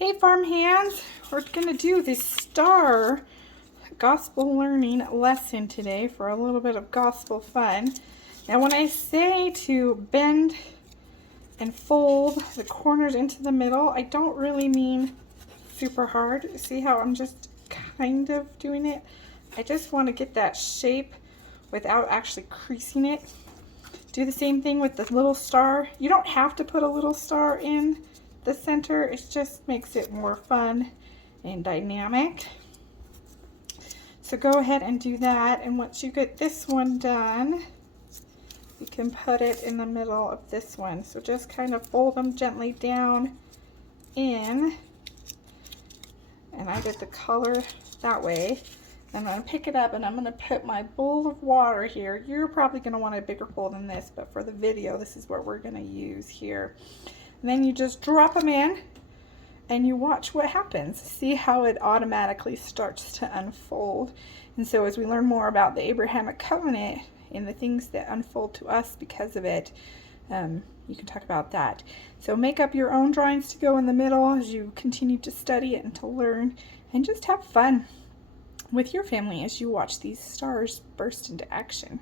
Hey farm hands, we're going to do the star gospel learning lesson today for a little bit of gospel fun. Now when I say to bend and fold the corners into the middle, I don't really mean super hard. See how I'm just kind of doing it? I just want to get that shape without actually creasing it. Do the same thing with the little star. You don't have to put a little star in the center, it just makes it more fun and dynamic. So go ahead and do that, and once you get this one done, you can put it in the middle of this one. So just kind of fold them gently down in, and I did the color that way. I'm going to pick it up and I'm going to put my bowl of water here. You're probably going to want a bigger bowl than this, but for the video, this is what we're going to use here. And then you just drop them in and you watch what happens. See how it automatically starts to unfold. And so as we learn more about the Abrahamic covenant and the things that unfold to us because of it, you can talk about that. So make up your own drawings to go in the middle as you continue to study it and to learn, and just have fun with your family as you watch these stars burst into action.